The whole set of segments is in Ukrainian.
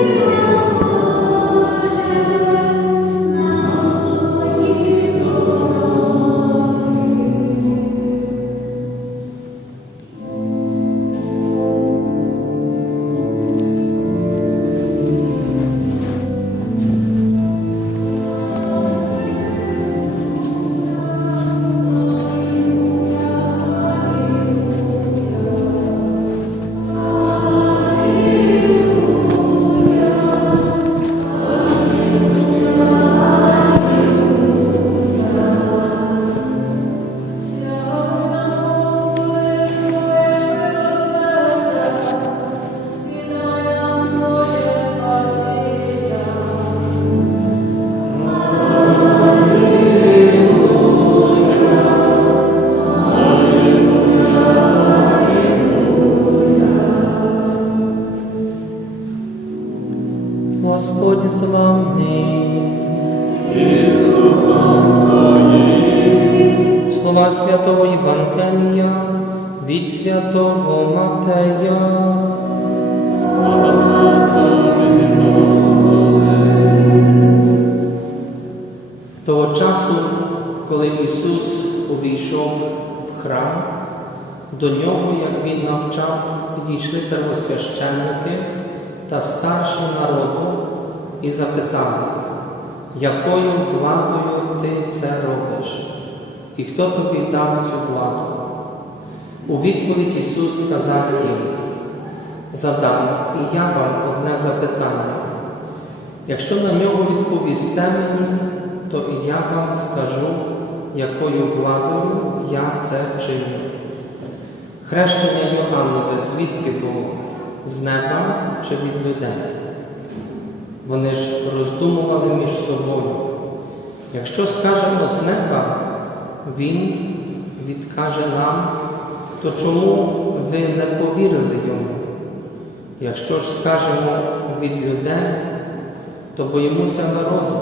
Amen. Господь з вами. Слова святого Євангелія від святого Матея. Того часу, коли Ісус увійшов в храм, до нього, як Він навчав, підійшли первосвященники та старші народу і запитали, якою владою ти це робиш? І хто тобі дав цю владу? У відповідь Ісус сказав їм, задам і я вам одне запитання. Якщо на нього відповісте мені, то і я вам скажу, якою владою я це чиню. Хрещення Йоаннове звідки було? З неба чи від людей? Вони ж роздумували між собою. Якщо скажемо з неба, Він відкаже нам, то чому ви не повірили йому? Якщо ж скажемо від людей, то боїмося народу,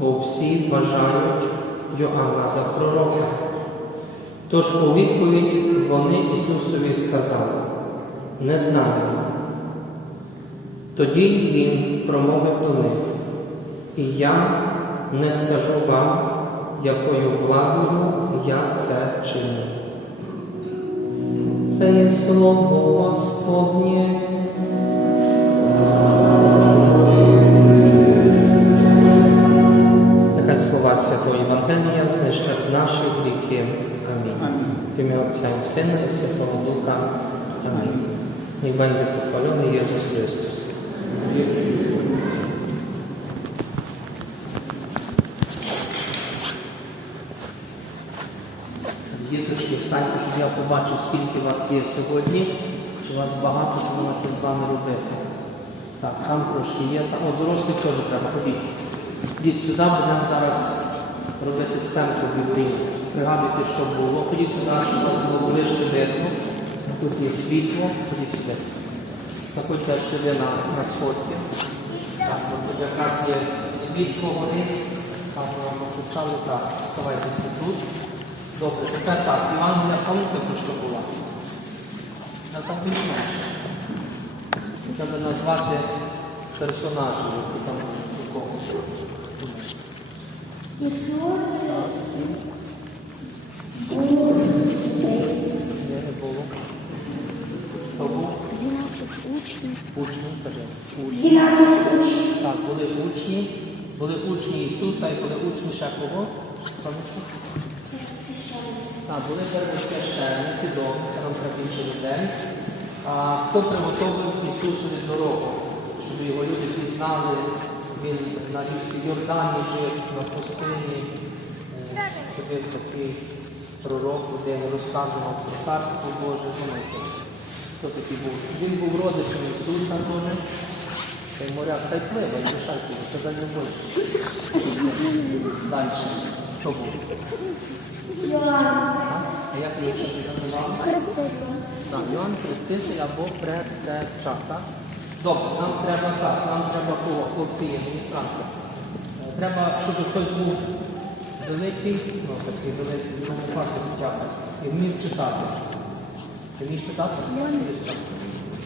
бо всі вважають Йоанна за пророка. Тож у відповідь вони Ісусові сказали, не знаємо. Тоді Він промовив до них, і я не скажу вам, якою владою я це чиню. Це є слово Господнє. Нехай слова Святого Євангелія знищать наші гріхи. Амінь. В ім'я Отця і Сина і Святого Духа. Амінь. Niech będzie pochwalony Jezus Chrystus. Діточки, встаньте, щоб я побачив, скільки вас є сьогодні, чи вас багато, чи воно щось з вами робити. Так, там трошки є, там от дорослих теж треба ходіть. Діть сюди, будемо зараз робити сценку біблійну. Пригадуйте, що було. Ходіть сюди, щоб було ближче видно. Тут є світло, ходіть сюди. Заходь теж сюди на, на сходки. Так, от тут якраз є світло горить. Так, вам почали так. Вставайтеся тут. Добре, тепер так, Іван, пам'ятаєте, що була? Я так візьмеш. Треба назвати персонажів, які там у когось. Ісус Де не було? Хто був? 12 учнів. Учні, кажи. Учні. 12 учнів. Так, були учні, були учні Ісуса і були учні ще кого? Сонечко? Так, були первосвященники, добре, це нам більше людей. А хто приготовив Ісусові дорогу, щоб його люди пізнали, він на річці Йордані жив, на пустині, е, ходив такий пророк, де розказував про Царство Боже. Думаєте, хто такий був? Він був родичем Ісуса теж. Цей моряк, хай пливе, не мішайте, це далі більше. Далі. Хто був? Йоанн. А як його ще називали? Христос. Так, Йоанн Хреститель або предтеча, так? Добре, нам треба так, нам треба кого, хлопці є, міністранти. Е, Треба, щоб хтось був великий, ну такий великий, в другому класі хоча б, і вмів читати. Ти вмієш читати?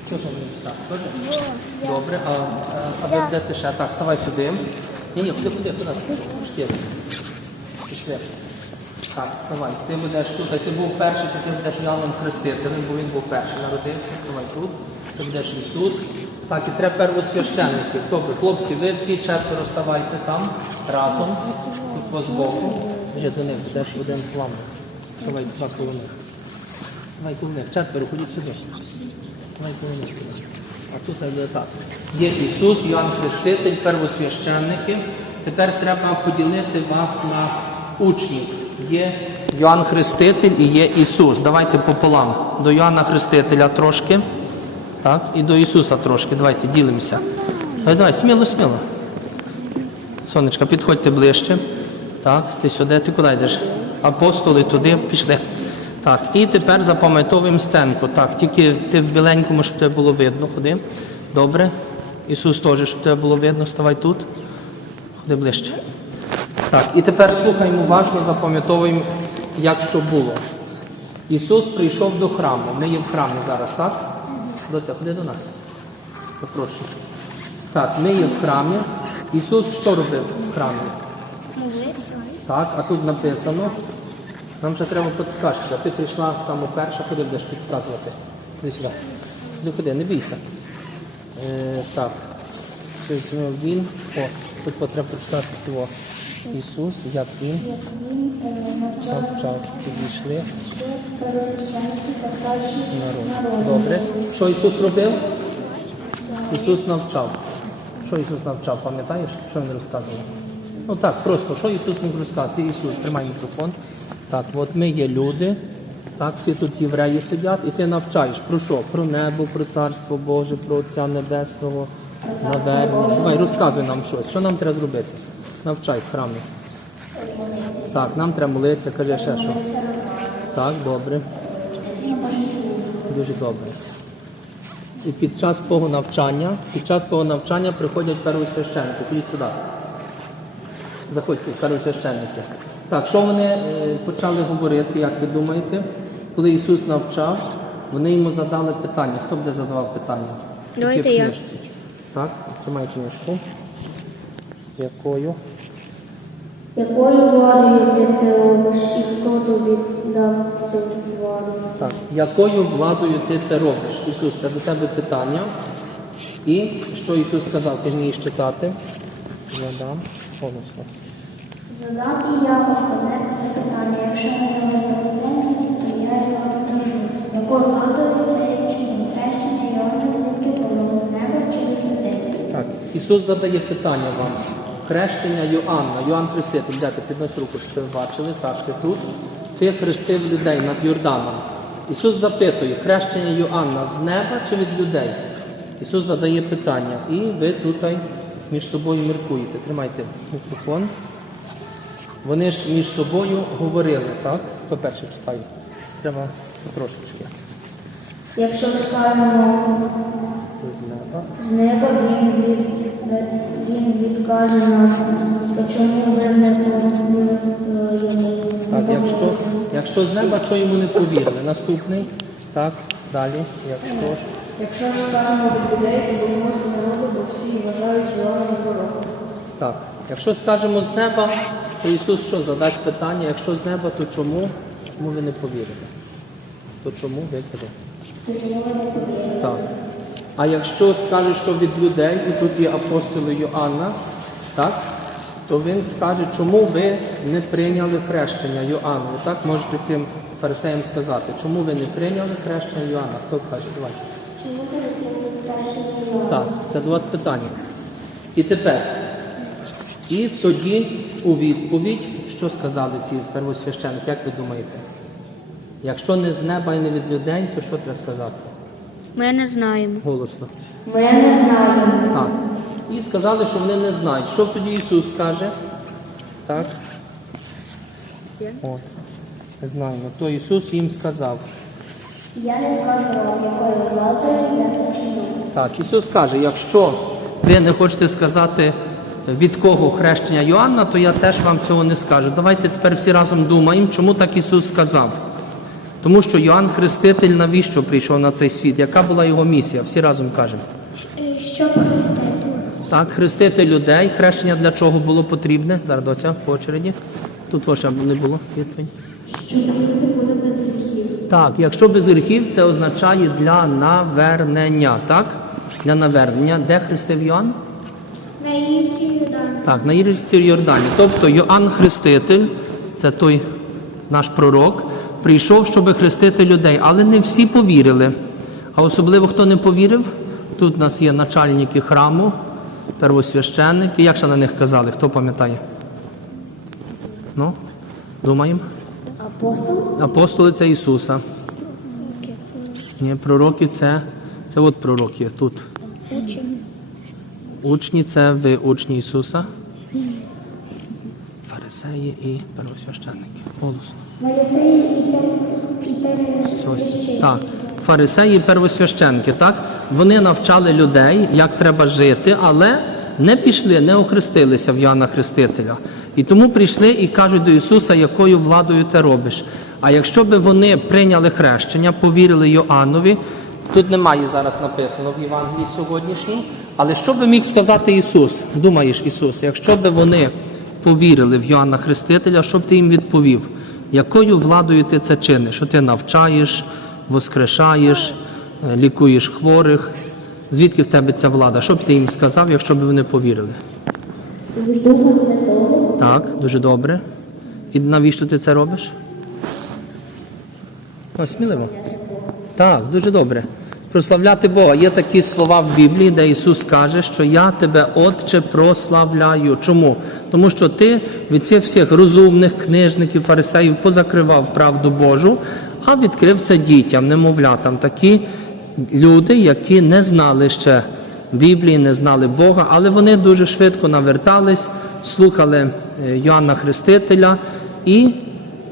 Ще не читав? Теж? Добре, а, а, ви будете ще? Так, ставай сюди. Ні, ні, ходи, ходи, туди. Пішли. Пішли. Так, вставай. Ти будеш тут, ти був перший, то ти будеш Іоанном Хрестителем, бо він був перший народився. Ставай тут. Ти будеш Ісус. Так, і треба первосвященників. Добре, хлопці, ви всі четверо ставайте там разом, тут збоку. Вже до них будеш один з вами. Ставай туди коло них. Ставай коло них. Четверо, ходіть сюди. Коло них. А тут буде так. Є Ісус, Йоанн Хреститель, первосвященники. Тепер треба поділити вас на учнів. Є Йоанн Хреститель і є Ісус. Давайте пополам. До Йоанна Хрестителя трошки. Так, і до Ісуса трошки. Давайте ділимося. Давай, давай, сміло, сміло. Сонечка, підходьте ближче. Так, ти сюди, ти куди йдеш? Апостоли туди пішли. Так, і тепер запам'ятовуємо сценку. Так, тільки ти в біленькому, щоб тебе було видно. Ходи. Добре. Ісус теж, щоб тебе було видно, ставай тут. Ходи ближче. Так, і тепер слухаємо уважно, запам'ятовуємо, як що було. Ісус прийшов до храму. Ми є в храмі зараз, так? Доця, ходи до нас. Запрошую. Так, ми є в храмі. Ісус що робив в храмі? Так, а тут написано. Нам ще треба підсказчика. Ти прийшла саме перша, куди будеш підказувати? Іди сюди. Іди куди, не бійся. Е, так. Він. О, тут потрібно прочитати цього. Ісус, як він Як він е, навчав. Підійшли народ. Добре. Що Ісус робив? Ісус навчав. Що Ісус навчав, пам'ятаєш? Що Він розказував? Ну так, просто, що Ісус міг розказати? Ти Ісус, тримай мікрофон. Так, от ми є люди, так, всі тут євреї сидять, і ти навчаєш про що? Про небо, про Царство Боже, про Отця Небесного, навернення. Давай, розказуй нам щось. Що нам треба зробити? Навчай в храмі. Так, нам треба молитися, каже ще що. Так, добре. Дуже добре. І під час твого навчання, під час твого навчання приходять первосвященники. Ходіть сюди. Заходьте, первосвященники. Так, що вони е, почали говорити, як ви думаєте? Коли Ісус навчав, вони йому задали питання. Хто буде задавав питання? Давайте Які в я. книжці? Так, тримай книжку. Якою? Якою владою ти це робиш і хто тобі дав цю владу? Так, якою владою ти це робиш? Ісус, це до тебе питання. І що Ісус сказав, ти вмієш читати? Я Задам голосно. Задав і я вам запитання. Якщо ви не розповідаєте, то я вам скажу. Якою владою це чином? Хрещення Йоанна звідки було з неба чи людей? Так, Ісус задає питання вам. Хрещення Йоанна, Йоанн Хреститель, ти піднось руку, що ви бачили, так, ти тут. Ти хрестив людей над Йорданом. Ісус запитує, хрещення Йоанна з неба чи від людей? Ісус задає питання, і ви тут між собою міркуєте. Тримайте мікрофон. Вони ж між собою говорили, так? Хто перший читає? Треба трошечки. Якщо скажемо З неба. з неба, він, від, він відкаже нам, то чому ви не повірили? Так, якщо, якщо з неба, що йому не повірили? Наступний. Так, далі. Якщо ж. Якщо ж скажемо від людей, то боїмося народу, бо всі вважають його за пророка. Так. Якщо скажемо з неба, то Ісус що задасть питання, якщо з неба, то чому? Чому ви не повірили? То чому ви повірили? Так. А якщо скаже, що від людей, і тут є апостоли Йоанна, так, то він скаже, чому ви не прийняли хрещення Йоанна. Ви так можете цим фарисеям сказати, чому ви не прийняли хрещення Йоанна? Хто каже? Давайте. Чому ви не прийняли хрещення Йоанна? Так, це до вас питання. І тепер. І тоді у відповідь, що сказали ці первосвященники, як ви думаєте? Якщо не з неба і не від людей, то що треба сказати? Ми не знаємо. Голосно. Ми не знаємо. Так. І сказали, що вони не знають. Що тоді Ісус скаже? Так? От. Не знаємо. То Ісус їм сказав. Я не скажу вам, якою владою я це чиню. Так, Ісус каже, якщо ви не хочете сказати, від кого хрещення Йоанна, то я теж вам цього не скажу. Давайте тепер всі разом думаємо, чому так Ісус сказав. Тому що Йоанн Хреститель навіщо прийшов на цей світ? Яка була його місія? Всі разом кажемо. Е, Щоб хрестити. Так, хрестити людей. Хрещення для чого було потрібне? Зараз доця по очереді. Тут ваша не було відповідь. Щоб люди були без гріхів. Так, якщо без гріхів, це означає для навернення. Так? Для навернення. Де хрестив Йоанн? Так, на річці Йордані. Тобто Йоанн Хреститель, це той наш пророк, прийшов, щоб хрестити людей, але не всі повірили. А особливо хто не повірив, тут у нас є начальники храму, первосвященники. Як ще на них казали? Хто пам'ятає? Ну, думаємо. Апостол? Апостоли це Ісуса. Ні, пророки це, це от пророки тут. Учні це ви учні Ісуса. Фарисеї і первосвященники. Голосно. Фарисеї і. Так. Фарисеї і первосвященники, так? Вони навчали людей, як треба жити, але не пішли, не охрестилися в Яна Хрестителя. І тому прийшли і кажуть до Ісуса, якою владою ти робиш. А якщо би вони прийняли хрещення, повірили Йоаннові, тут немає зараз написано в Євангелії сьогоднішній, але що би міг сказати Ісус? Думаєш, Ісус, якщо би вони повірили в Йоанна Хрестителя, що б ти їм відповів? Якою владою ти це чиниш? Що ти навчаєш, воскрешаєш, е, лікуєш хворих? Звідки в тебе ця влада? Що б ти їм сказав, якщо б вони повірили? Духа Святого. Так, дуже добре. І навіщо ти це робиш? О, сміливо. Так, дуже добре. Прославляти Бога. Є такі слова в Біблії, де Ісус каже, що я тебе, Отче, прославляю. Чому? Тому що ти від цих всіх розумних книжників, фарисеїв позакривав правду Божу, а відкрив це дітям, немовлятам. Такі люди, які не знали ще Біблії, не знали Бога, але вони дуже швидко навертались, слухали е, Йоанна Хрестителя і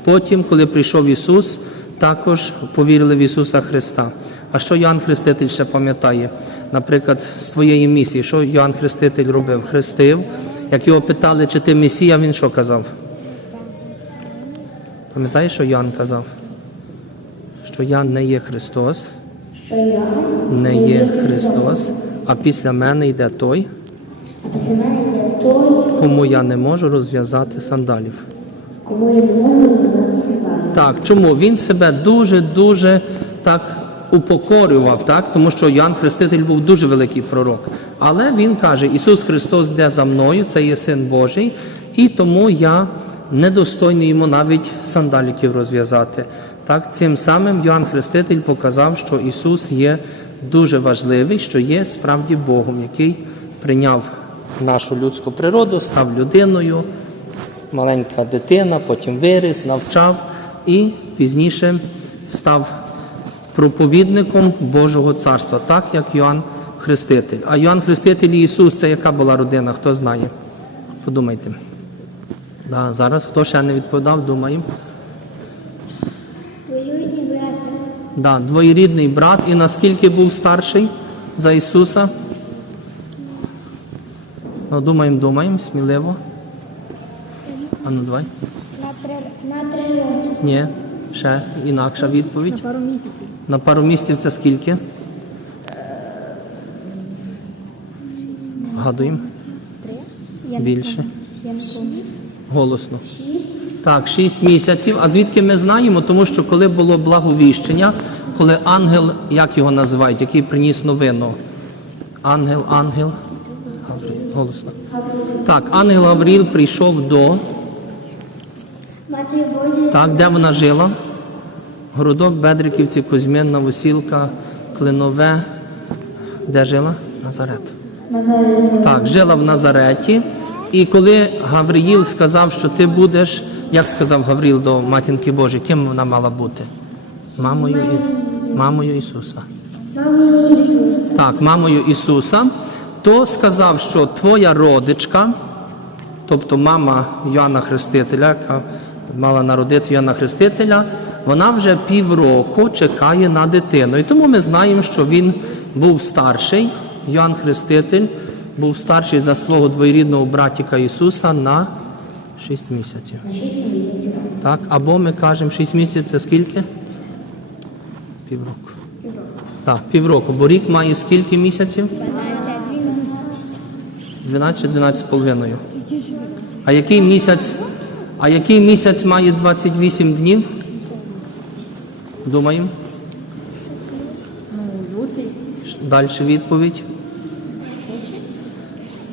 потім, коли прийшов Ісус, також повірили в Ісуса Христа. А що Йоанн Хреститель ще пам'ятає? Наприклад, з твоєї місії, що Йоанн Хреститель робив? Хрестив. Як його питали, чи ти Месія, він що казав? Пам'ятаєш, що Йоанн казав? Що я не є Христос, не є Христос, а після мене йде той, кому я не можу розв'язати сандалів. кому я не можу розв'язати. Так, чому він себе дуже дуже так упокорював, так тому що Йоанн Хреститель був дуже великий пророк. Але він каже: Ісус Христос йде за мною, це є син Божий, і тому я недостойний йому навіть сандаліків розв'язати. Так, цим самим Йоанн Хреститель показав, що Ісус є дуже важливий, що є справді Богом, який прийняв нашу людську природу, став людиною маленька дитина, потім виріс, навчав і пізніше став проповідником Божого царства, так як Йоанн Хреститель. А Йоанн Хреститель і Ісус це яка була родина? Хто знає? Подумайте. Да, зараз хто ще не відповідав, думаємо. Воюють брати. Да, двоєрідний брат, і наскільки був старший за Ісуса? Ну, думаємо, думаємо, сміливо. А ну давай. На три, на три роки. Ні, ще інакша відповідь. На пару місяців. На пару місяців це скільки? Вгадуємо. Більше. Шість. Голосно. Шість. Так, шість місяців. А звідки ми знаємо? Тому що коли було благовіщення, коли ангел, як його називають, який приніс новину? Ангел, ангел. Голосно. Так, ангел Гавріл прийшов до. Так, де вона жила? Городок, Бедриківці, Кузьмин, Новосілка, Клинове. Де жила? Назарет. Так, жила в Назареті. І коли Гавриїл сказав, що ти будеш, як сказав Гавріл до матінки Божої, ким вона мала бути? Мамою, мамою Ісуса. Так, мамою Ісуса, то сказав, що твоя родичка, тобто мама Йоанна Хрестителя, яка мала народити Йоанна Хрестителя, вона вже півроку чекає на дитину. І тому ми знаємо, що він був старший, Йоанн Хреститель був старший за свого двоєрідного братіка Ісуса на 6 місяців. На шість місяців. Так, або ми кажемо 6 місяців це скільки? Півроку. Так, півроку, бо рік має скільки місяців? 12 чи 12 з половиною. А який місяць? А який місяць має 28 днів? Думаємо? Далі відповідь.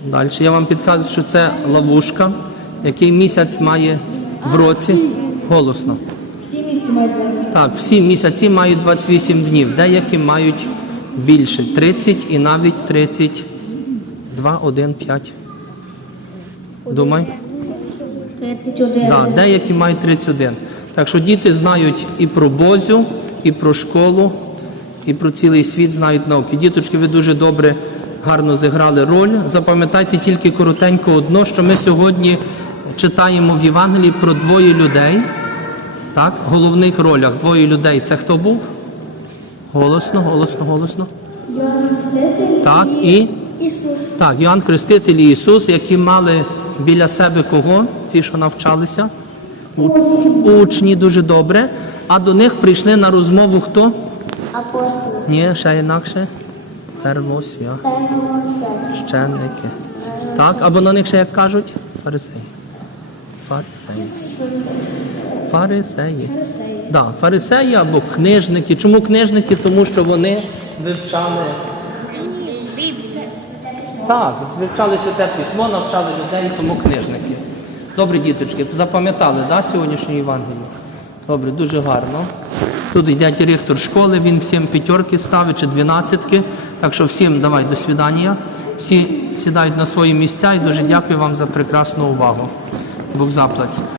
Далі. Я вам підказую, що це ловушка. Який місяць має в році? Голосно. Всі місця мають Так, всі місяці мають 28 днів, деякі мають більше 30 і навіть 32, 1, 5. Думай. 31. Да, деякі мають 31. Так що діти знають і про Бозю, і про школу, і про цілий світ знають науки. Діточки, ви дуже добре, гарно зіграли роль. Запам'ятайте тільки коротенько одно, що ми сьогодні читаємо в Євангелії про двоє людей. Так, в головних ролях двоє людей. Це хто був? Голосно, голосно, голосно. Йоанн Хреститель Так, і Ісус. так, Йоанн Хреститель і Ісус, які мали біля себе кого? Ці, що навчалися? Учні дуже добре. А до них прийшли на розмову хто? Апостол. Ні, ще інакше. Первосвя. Щенники. Так, або на них ще як кажуть? Фарисеї. Фарисеї. Фарисеї. Да, фарисеї або книжники. Чому книжники? Тому що вони вивчали. Так, вивчали святе письмо, навчали людей, тому книжники. Добре, діточки, запам'ятали да, сьогоднішню Євангелію? Добре, дуже гарно. Тут йде директор школи, він всім п'ятерки ставить чи дванадцятки. Так що всім давай до свидання. Всі сідають на свої місця і дуже дякую вам за прекрасну увагу. Бог заплаць.